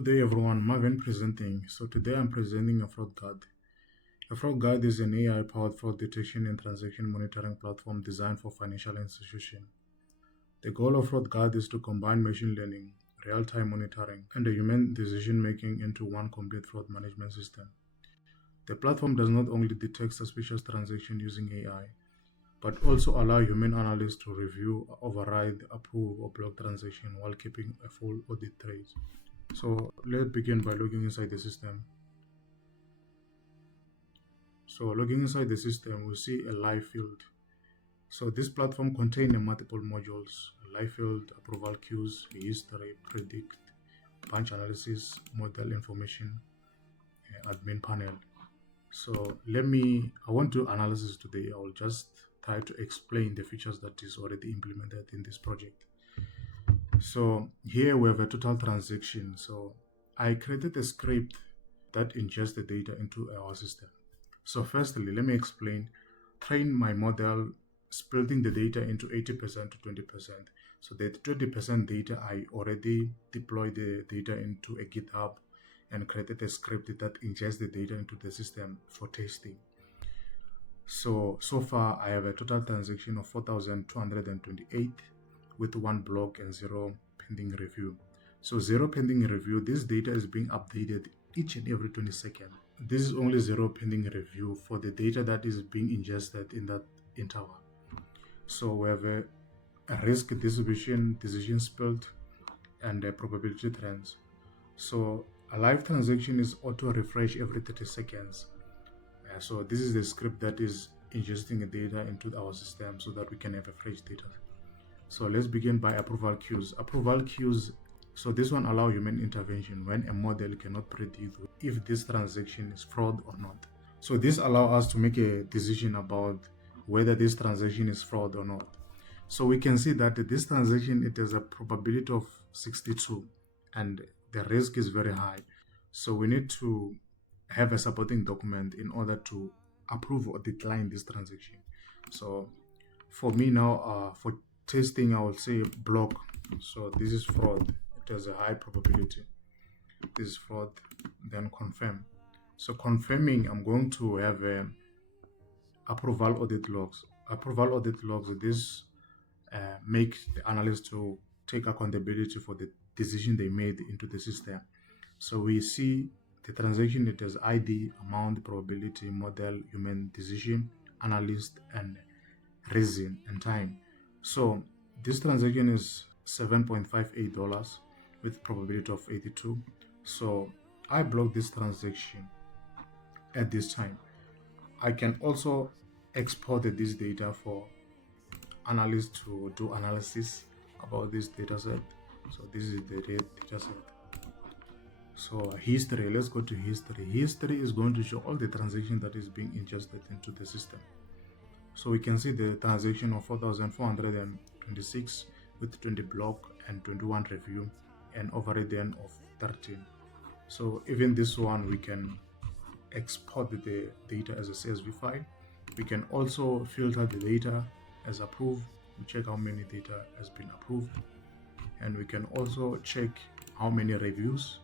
Good day everyone, Marvin presenting. So today I'm presenting a FraudGuard. A FraudGuard is an AI-powered fraud detection and transaction monitoring platform designed for financial institutions. The goal of FraudGuard is to combine machine learning, real-time monitoring, and the human decision-making into one complete fraud management system. The platform does not only detect suspicious transactions using AI, but also allow human analysts to review, override, approve, or block transactions while keeping a full audit trail. So let's begin by logging inside the system. So logging inside the system, we see a live field. So this platform contains multiple modules: live field, approval queues, history, predict, bunch analysis, model information, admin panel. So I want to do analysis today. I will just try to explain the features that is already implemented in this project. So here we have a total transaction. So I created a script that ingests the data into our system. So firstly, let me explain. Train my model, splitting the data into 80% to 20%. So that 20% data, I already deployed the data into a GitHub and created a script that ingests the data into the system for testing. So far I have a total transaction of 4,228 with 1 block and 0 pending review. So 0 pending review, this data is being updated each and every 20 seconds. This is only 0 pending review for the data that is being ingested in that interval. So we have a risk distribution, decision split, and a probability trends. So a live transaction is auto refresh every 30 seconds. So this is the script that is ingesting the data into our system so that we can have a fresh data. So let's begin by approval queues. Approval queues, so this one allows human intervention when a model cannot predict if this transaction is fraud or not. So this allows us to make a decision about whether this transaction is fraud or not. So we can see that this transaction, it has a probability of 62 and the risk is very high. So we need to have a supporting document in order to approve or decline this transaction. So for me now, for testing, I will say block. So this is fraud. It has a high probability. This is fraud. Then confirm. So confirming, I'm going to have a approval audit logs. Approval audit logs. This makes the analyst to take accountability for the decision they made into the system. So we see the transaction, it has ID, amount, probability, model, human decision, analyst, and reason and time. So this transaction is $7.58 with probability of 82. So I block this transaction at this time. I can also export this data for analysts to do analysis about this data set. So this is the data set. So history, let's go to history. History is going to show all the transactions that is being ingested into the system. So we can see the transaction of 4,426 with 20 block and 21 review and override then of 13. So even this one, we can export the data as a CSV file. We can also filter the data as approved. We check how many data has been approved, and we can also check how many reviews,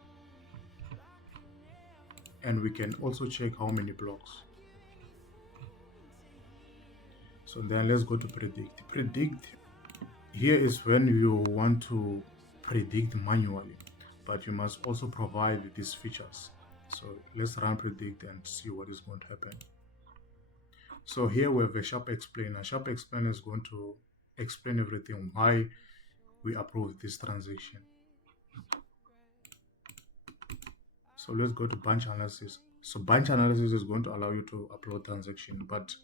and we can also check how many blocks. So then let's go to predict. Predict, here is when you want to predict manually, but you must also provide these features. So let's run predict and see what is going to happen. So here we have a sharp explainer. Sharp explainer is going to explain everything, why we approve this transaction. So let's go to bunch analysis. So bunch analysis is going to allow you to upload transaction, but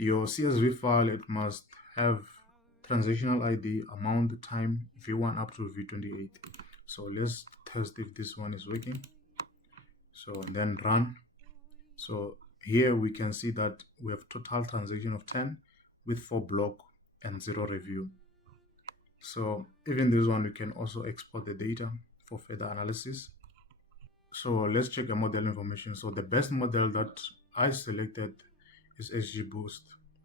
your CSV file, it must have transactional ID, amount, time, V1 up to V28. So let's test if this one is working. So then run. So here we can see that we have total transaction of 10 with 4 block and 0 review. So even this one, we can also export the data for further analysis. So let's check the model information. So the best model that I selected is XGBoost.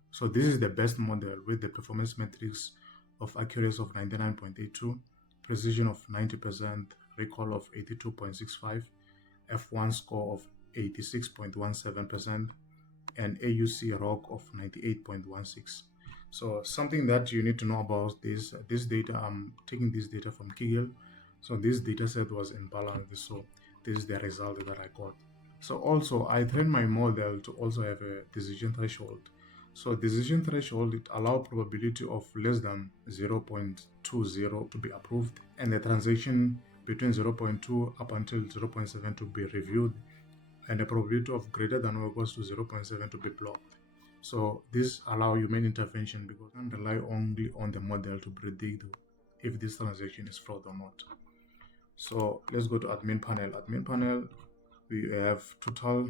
So this is the best model with the performance metrics of accuracy of 99.82, precision of 90%, recall of 82.65, F1 score of 86.17%, and AUC ROC of 98.16. So something that you need to know about this data, I'm taking this data from Kaggle. So this data set was imbalanced, so this is the result that I got. So also I trained my model to also have a decision threshold. So decision threshold, it allows probability of less than 0.20 to be approved, and the transaction between 0.2 up until 0.7 to be reviewed, and a probability of greater than or equals to 0.7 to be blocked. So this allows human intervention because you can rely only on the model to predict if this transaction is fraud or not. So let's go to admin panel. Admin panel, we have total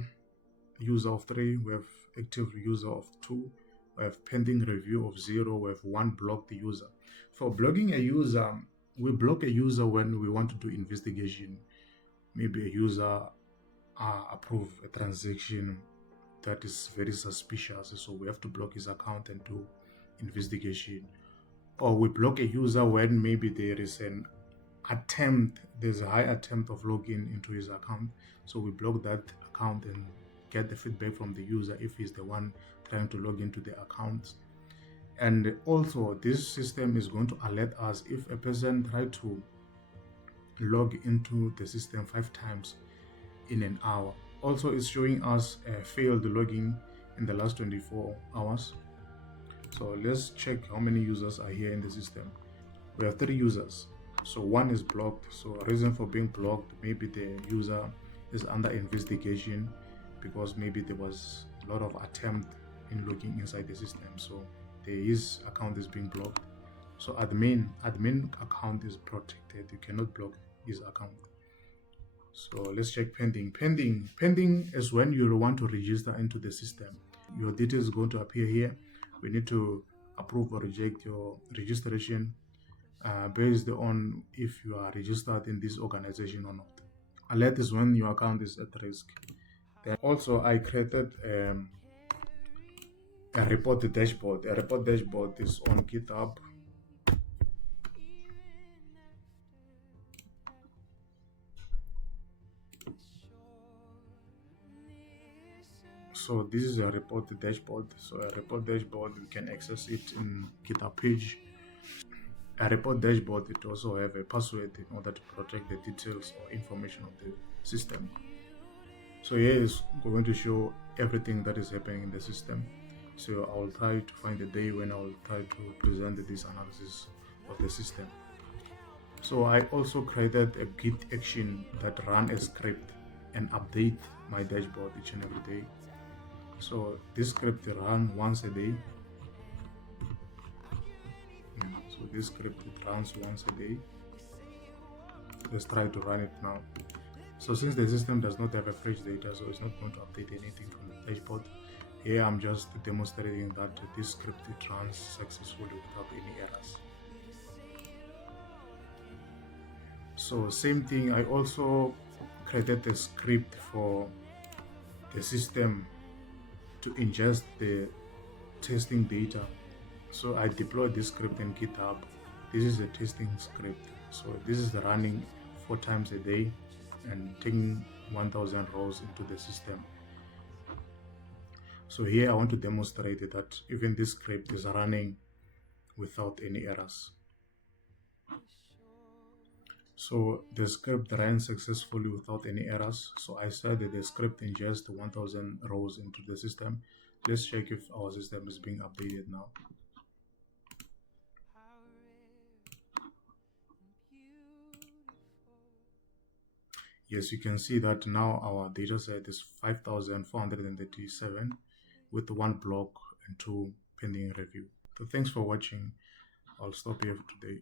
user of 3, we have active user of 2, we have pending review of 0, we have 1 blocked user. For blocking a user, we block a user when we want to do investigation. Maybe a user approve a transaction that is very suspicious, so we have to block his account and do investigation. Or we block a user when maybe there is an attempt, there's a high attempt of login into his account, so we block that account and get the feedback from the user if he's the one trying to log into the account. And also this system is going to alert us if a person tried to log into the system 5 times in an hour. Also, it's showing us a failed login in the last 24 hours. So let's check how many users are here in the system. We have 3 users, so 1 is blocked. So reason for being blocked, maybe the user is under investigation because maybe there was a lot of attempt in logging inside the system, so his account is being blocked. So admin account is protected, you cannot block his account. So let's check pending. Pending is when you want to register into the system. Your details is going to appear here. We need to approve or reject your registration based on if you are registered in this organization or not. Alert is when your account is at risk. Then also I created a report dashboard. A report dashboard is on GitHub. So this is a report dashboard. So a report dashboard, you can access it in GitHub page. A report dashboard, it also have a password in order to protect the details or information of the system. So here is going to show everything that is happening in the system. So I will try to find a day when I will try to present this analysis of the system. So I also created a Git action that run a script and update my dashboard each and every day. So this script runs once a day. So this script runs once a day. Let's try to run it now. So since the system does not have a fresh data, so it's not going to update anything from the dashboard. Here I'm just demonstrating that this script runs successfully without any errors. So same thing, I also created a script for the system to ingest the testing data. So I deployed this script in GitHub. This is a testing script. So this is running 4 times a day and taking 1000 rows into the system. So here I want to demonstrate that even this script is running without any errors. So the script ran successfully without any errors. So I said that the script ingest 1000 rows into the system. Let's check if our system is being updated now. Yes, you can see that now our data set is 5437 with 1 block and 2 pending review. So thanks for watching. I'll stop here for today.